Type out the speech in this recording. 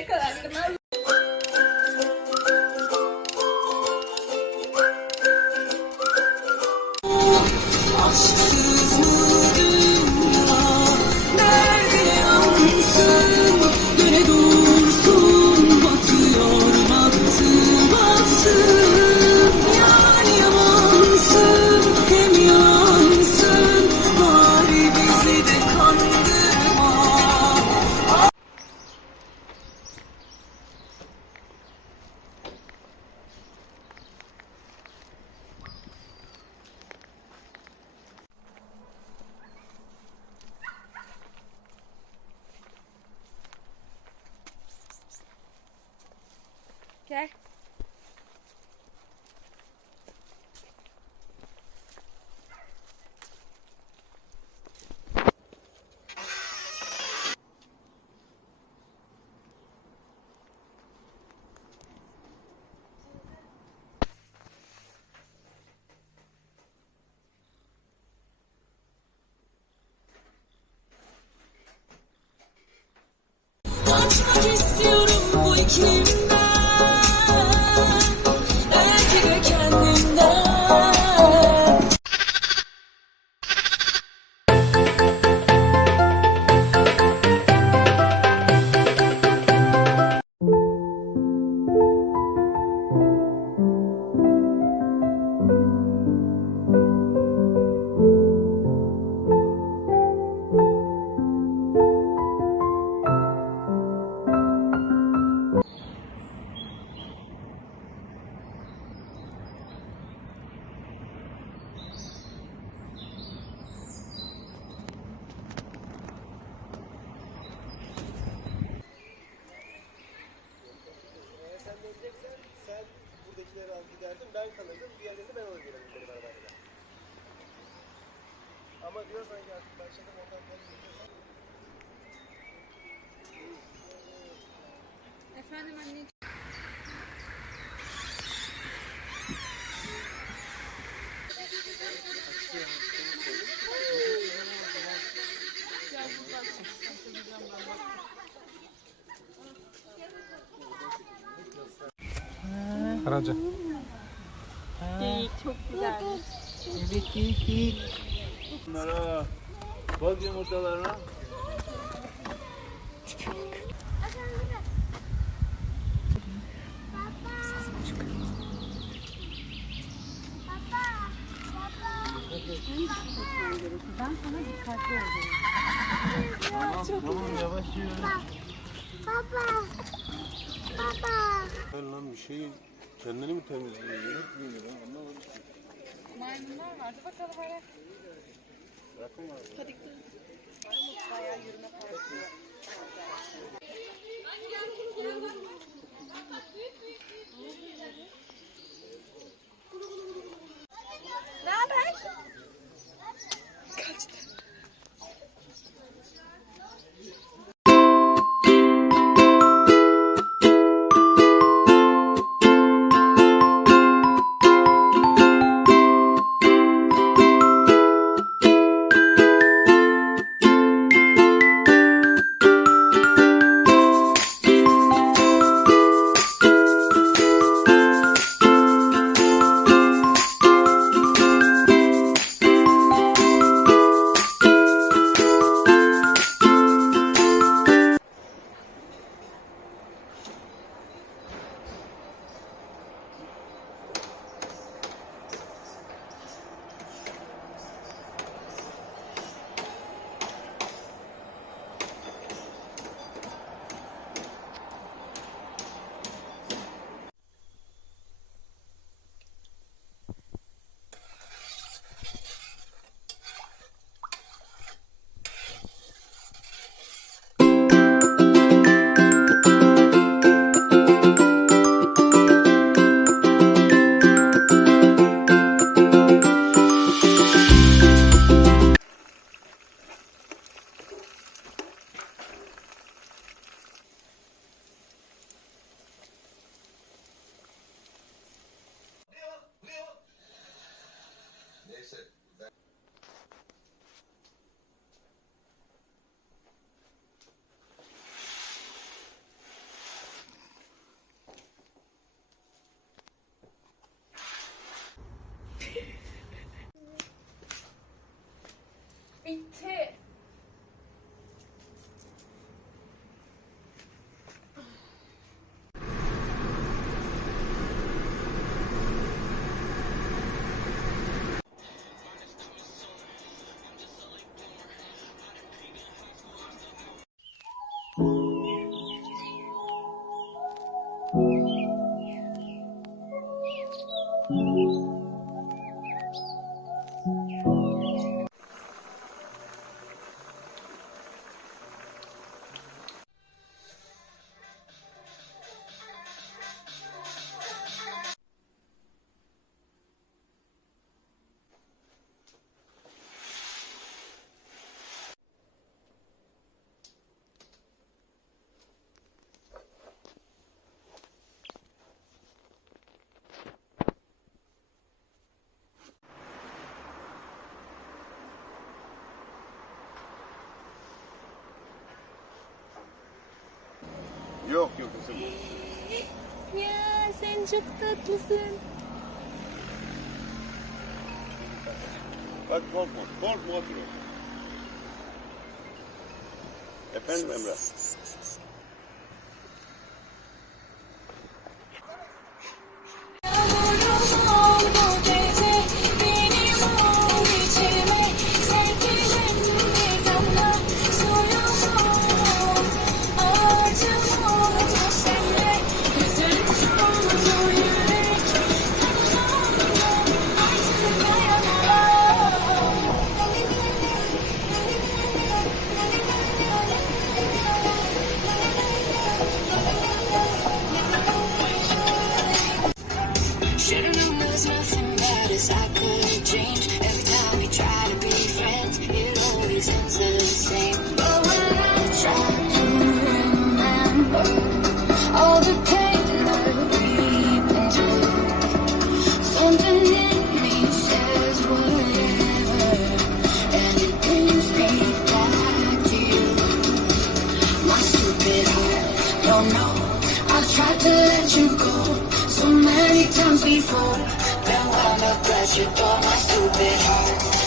yakalandınız. Aşksız mı dünya, nerede yansın, güne dursun, batıyor battı batsın. Yani yamansın, hem yansın, bari bizi de kandırma. Gel. Kaçmak istiyorum bu iklimden, belki de kendimden. Sen döneceksen sen buradakileri al giderdin, ben kalırdım, diğerlerini ben alır gelirdim benim arabayla. Ama diyorsan ki artık başladım ondan sonra gidiyorsan... Efendim anne. Karaca. Geyik çok güzel. Evet, geyik. Bunlara bak yumurtalarına. Ben sana dikkatli olacağım. Tamam yavaş yürü. Baba. Ben lan bir şey kendini mi temizliyor? Yürütmüyor lan anlamadım ki. Maymunlar vardı bakalım hadi. Bırakın abi. Hadi gidelim. Bayağı yürüme parkı. Ne haber? Kaçtı. Yok kızım. Ya sen çok tatlısın. Bak korkma otur. Efendim Emrah. Yağmurum ol bu gece, benim ol içime, sevgilim bir damla suyum ol, ağacım ol senle, güzel soldu yürek, tanımam artık dayanamam. Should've known there's nothing bad as I could change. Every time we try to be friends, it always ends the same. But when I try to remember all the pain that we've been through, something in me says whatever, and it brings me back to you. My stupid heart, don't know. I've tried to let you go so many times before, then wound up at your door, my stupid heart.